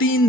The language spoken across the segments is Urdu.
3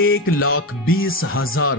1,20,000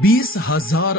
20,000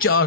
4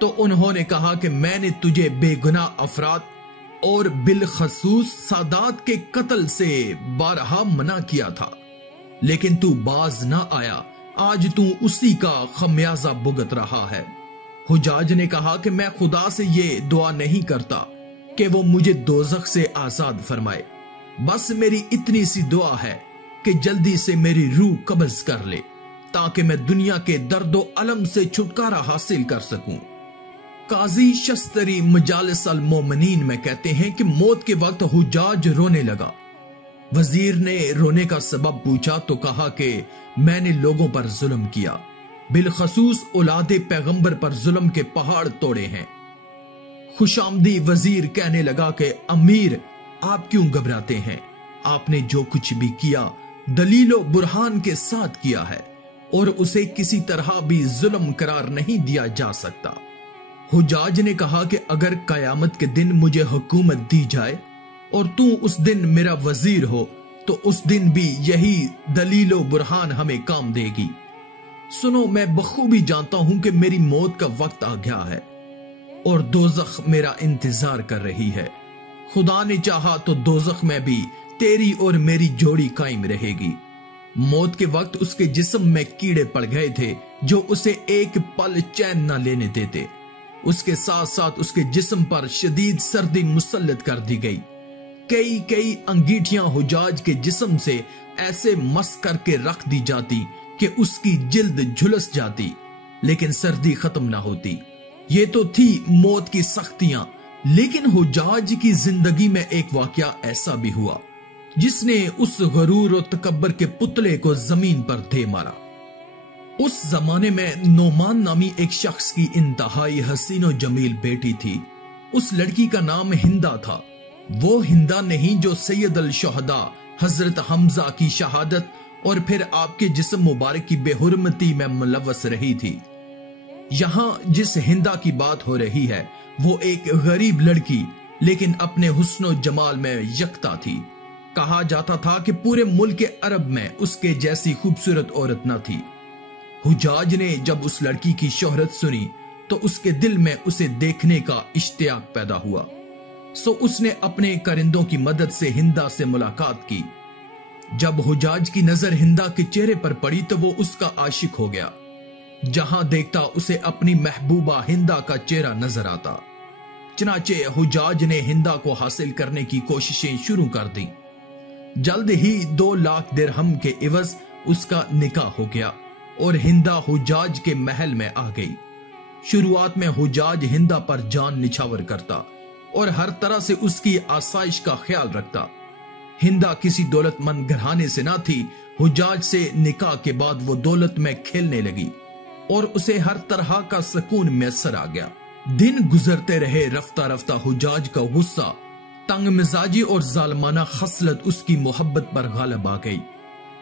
تو انہوں نے کہا کہ میں نے تجھے بے گناہ افراد اور بالخصوص سادات کے قتل سے بارہا منع کیا تھا، لیکن تو باز نہ آیا۔ آج تو اسی کا خمیازہ بھگت رہا ہے۔ حجاج نے کہا کہ میں خدا سے یہ دعا نہیں کرتا کہ وہ مجھے دوزخ سے آزاد فرمائے، بس میری اتنی سی دعا ہے کہ جلدی سے میری روح قبض کر لے تاکہ میں دنیا کے درد و الم سے چھٹکارا حاصل کر سکوں۔ قاضی شستری مجالس المومنین میں کہتے ہیں کہ موت کے وقت حجاج رونے لگا۔ وزیر نے رونے کا سبب پوچھا تو کہا کہ میں نے لوگوں پر ظلم کیا، بالخصوص اولاد پیغمبر پر ظلم کے پہاڑ توڑے ہیں۔ خوشامدی وزیر کہنے لگا کہ امیر آپ کیوں گھبراتے ہیں؟ آپ نے جو کچھ بھی کیا دلیل و برہان کے ساتھ کیا ہے اور اسے کسی طرح بھی ظلم قرار نہیں دیا جا سکتا۔ حجاج نے کہا کہ اگر قیامت کے دن مجھے حکومت دی جائے اور تو اس دن میرا وزیر ہو تو اس دن بھی یہی دلیل و برہان ہمیں کام دے گی۔ سنو، میں بخوبی جانتا ہوں کہ میری موت کا وقت آ گیا ہے اور دوزخ میرا انتظار کر رہی ہے۔ خدا نے چاہا تو دوزخ میں بھی تیری اور میری جوڑی قائم رہے گی۔ موت کے وقت اس کے جسم میں کیڑے پڑ گئے تھے جو اسے ایک پل چین نہ لینے دیتے۔ اس کے ساتھ ساتھ اس کے جسم پر شدید سردی مسلط کر دی گئی۔ کئی انگیٹھیاں حجاج کے جسم سے ایسے مس کر کے رکھ دی جاتی کہ اس کی جلد جھلس جاتی، لیکن سردی ختم نہ ہوتی۔ یہ تو تھی موت کی سختیاں، لیکن حجاج کی زندگی میں ایک واقعہ ایسا بھی ہوا جس نے اس غرور و تکبر کے پتلے کو زمین پر دے مارا۔ اس زمانے میں نعمان نامی ایک شخص کی انتہائی حسین و جمیل بیٹی تھی۔ اس لڑکی کا نام ہندا تھا۔ وہ ہندا نہیں جو سید الشہداء حضرت حمزہ کی شہادت اور پھر آپ کے جسم مبارک کی بے حرمتی میں ملوث رہی تھی۔ یہاں جس ہندا کی بات ہو رہی ہے وہ ایک غریب لڑکی لیکن اپنے حسن و جمال میں یکتا تھی۔ کہا جاتا تھا کہ پورے ملک عرب میں اس کے جیسی خوبصورت عورت نہ تھی۔ حجاج نے جب اس لڑکی کی شہرت سنی تو اس کے دل میں اسے دیکھنے کا اشتیاق پیدا ہوا، سو اس نے اپنے کرندوں کی مدد سے ہندا سے ملاقات کی۔ جب حجاج کی نظر ہندا کے چہرے پر پڑی تو وہ اس کا عاشق ہو گیا۔ جہاں دیکھتا اسے اپنی محبوبہ ہندا کا چہرہ نظر آتا۔ چنانچہ حجاج نے ہندا کو حاصل کرنے کی کوششیں شروع کر دیں۔ جلد ہی 2 لاکھ درہم کے عوض اس کا نکاح ہو گیا اور ہندا حجاج کے محل میں آ گئی۔ شروعات میں حجاج ہندا پر جان نچھاور کرتا اور ہر طرح سے اس کی آسائش کا خیال رکھتا۔ ہندا کسی دولت مند گھرانے سے نہ تھی۔ حجاج سے نکاح کے بعد وہ دولت میں کھیلنے لگی اور اسے ہر طرح کا سکون میسر آ گیا۔ دن گزرتے رہے، رفتہ رفتہ حجاج کا غصہ، تنگ مزاجی اور ظالمانہ خصلت اس کی محبت پر غالب آ گئی۔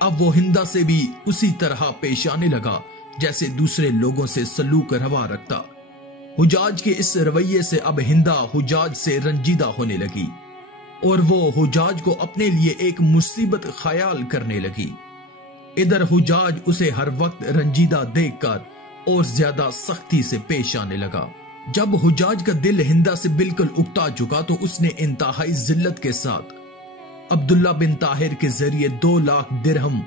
اب وہ ہندا سے بھی اسی طرح پیش آنے لگا جیسے دوسرے لوگوں سے سلوک روا رکھتا۔ حجاج کے اس رویے سے اب ہندا حجاج سے رنجیدہ ہونے لگی اور وہ حجاج کو اپنے لیے ایک مصیبت خیال کرنے لگی۔ ادھر حجاج اسے ہر وقت رنجیدہ دیکھ کر اور زیادہ سختی سے پیش آنے لگا۔ جب حجاج کا دل ہندا سے بالکل اکتا چکا تو اس نے انتہائی ذلت کے ساتھ عبداللہ بن طاہر کے ذریعے 2 لاکھ درہم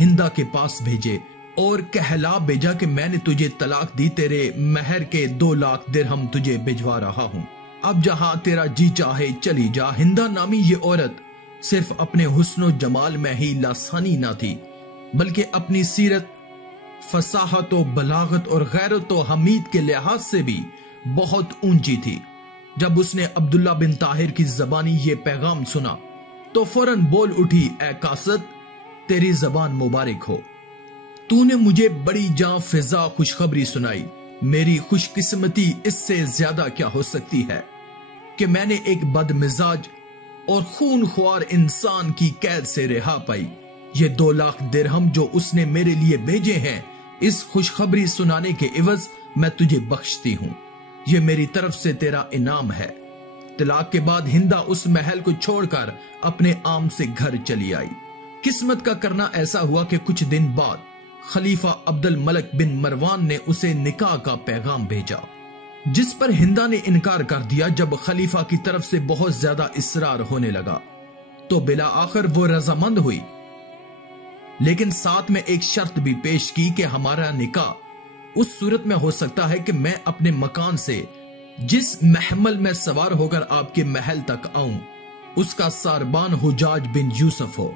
ہندا کے پاس بھیجے اور کہلا بھیجا کہ میں نے تجھے طلاق دی، تیرے مہر کے 2 لاکھ درہم تجھے بھجوا رہا ہوں، اب جہاں تیرا جی چاہے چلی جا۔ ہندا نامی یہ عورت صرف اپنے حسن و جمال میں ہی لاسانی نہ تھی بلکہ اپنی سیرت، فصاحت و بلاغت اور غیرت و حمید کے لحاظ سے بھی بہت اونچی تھی۔ جب اس نے عبداللہ بن طاہر کی زبانی یہ پیغام سنا تو فوراً بول اٹھی، اے قاصد، تیری زبان مبارک ہو، تو نے مجھے بڑی جاں فضا خوشخبری سنائی۔ میری خوش قسمتی اس سے زیادہ کیا ہو سکتی ہے کہ میں نے ایک بد مزاج اور خون خوار انسان کی قید سے رہا پائی۔ یہ 2 لاکھ درہم جو اس نے میرے لیے بھیجے ہیں، اس خوشخبری سنانے کے عوض میں تجھے بخشتی ہوں، یہ میری طرف سے تیرا انعام ہے۔ طلاق کے بعد ہندا اس محل کو چھوڑ کر اپنے عام سے گھر چلی آئی۔ قسمت کا کرنا ایسا ہوا کہ کچھ دن بعد خلیفہ عبد الملک بن مروان نے اسے نکاح کا پیغام بھیجا۔ جس پر ہندا نے انکار کر دیا۔ جب خلیفہ کی طرف سے بہت زیادہ اصرار ہونے لگا تو بلا آخر وہ رضامند ہوئی، لیکن ساتھ میں ایک شرط بھی پیش کی کہ ہمارا نکاح اس صورت میں ہو سکتا ہے کہ میں اپنے مکان سے جس محمل میں سوار ہو کر آپ کے محل تک آؤں اس کا ساربان حجاج بن یوسف ہو۔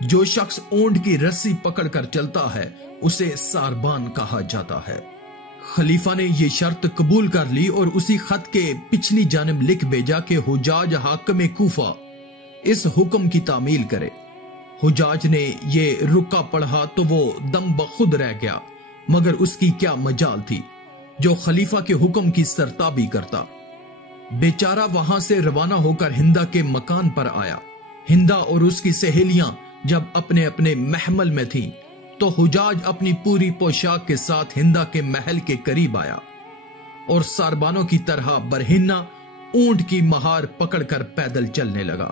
جو شخص اونٹ کی رسی پکڑ کر چلتا ہے اسے ساربان کہا جاتا ہے۔ خلیفہ نے یہ شرط قبول کر لی اور اسی خط کے پچھلی جانب لکھ بھیجا کہ حجاج حاکم کوفہ اس حکم کی تعمیل کرے۔ حجاج نے یہ رکا پڑھا تو وہ دم بخود رہ گیا، مگر اس کی کیا مجال تھی جو خلیفہ کے حکم کی سرتابی کرتا۔ بیچارہ وہاں سے روانہ ہو کر ہندا کے مکان پر آیا۔ ہندا اور اس کی سہیلیاں جب اپنے اپنے محمل میں تھیں تو حجاج اپنی پوری پوشاک کے ساتھ ہندا کے محل کے قریب آیا اور ساربانوں کی طرح برہنہ اونٹ کی مہار پکڑ کر پیدل چلنے لگا۔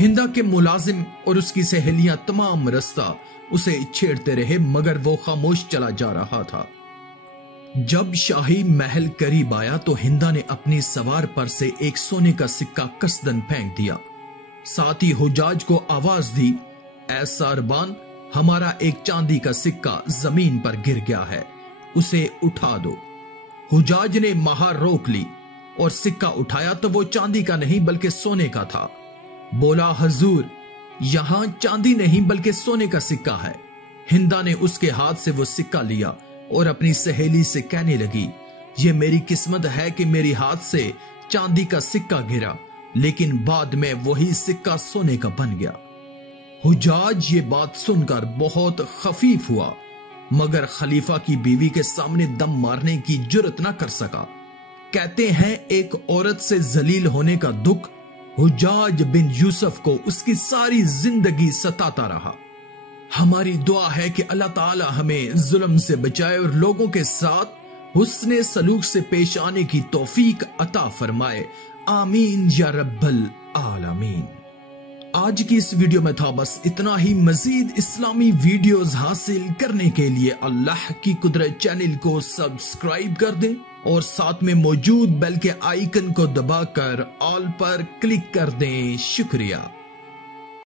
ہندا کے ملازم اور اس کی سہیلیاں تمام رستہ اسے چھیڑتے رہے، مگر وہ خاموش چلا جا رہا تھا۔ جب شاہی محل قریب آیا تو ہندا نے اپنی سوار پر سے ایک سونے کا سکہ قصدن پھینک دیا، ساتھ ہی حجاج کو آواز دی، اے ساربان، ہمارا ایک چاندی کا سکہ زمین پر گر گیا ہے، اسے اٹھا دو۔ حجاج نے مہار روک لی اور سکہ اٹھایا تو وہ چاندی کا نہیں بلکہ سونے کا تھا۔ بولا، حضور، یہاں چاندی نہیں بلکہ سونے کا سکہ ہے۔ ہندا نے اس کے ہاتھ سے وہ سکہ لیا اور اپنی سہیلی سے کہنے لگی، یہ میری قسمت ہے کہ میری ہاتھ سے چاندی کا سکہ گرا، لیکن بعد میں وہی سکہ سونے کا بن گیا۔ حجاج یہ بات سن کر بہت خفیف ہوا، مگر خلیفہ کی بیوی کے سامنے دم مارنے کی جرت نہ کر سکا۔ کہتے ہیں ایک عورت سے ذلیل ہونے کا دکھ حجاج بن یوسف کو اس کی ساری زندگی ستاتا رہا۔ ہماری دعا ہے کہ اللہ تعالی ہمیں ظلم سے بچائے اور لوگوں کے ساتھ حسن سلوک سے پیش آنے کی توفیق عطا فرمائے، آمین یا رب العالمین۔ آج کی اس ویڈیو میں تھا بس اتنا ہی۔ مزید اسلامی ویڈیوز حاصل کرنے کے لیے اللہ کی قدرت چینل کو سبسکرائب کر دیں اور ساتھ میں موجود بیل کے آئیکن کو دبا کر آل پر کلک کر دیں۔ شکریہ۔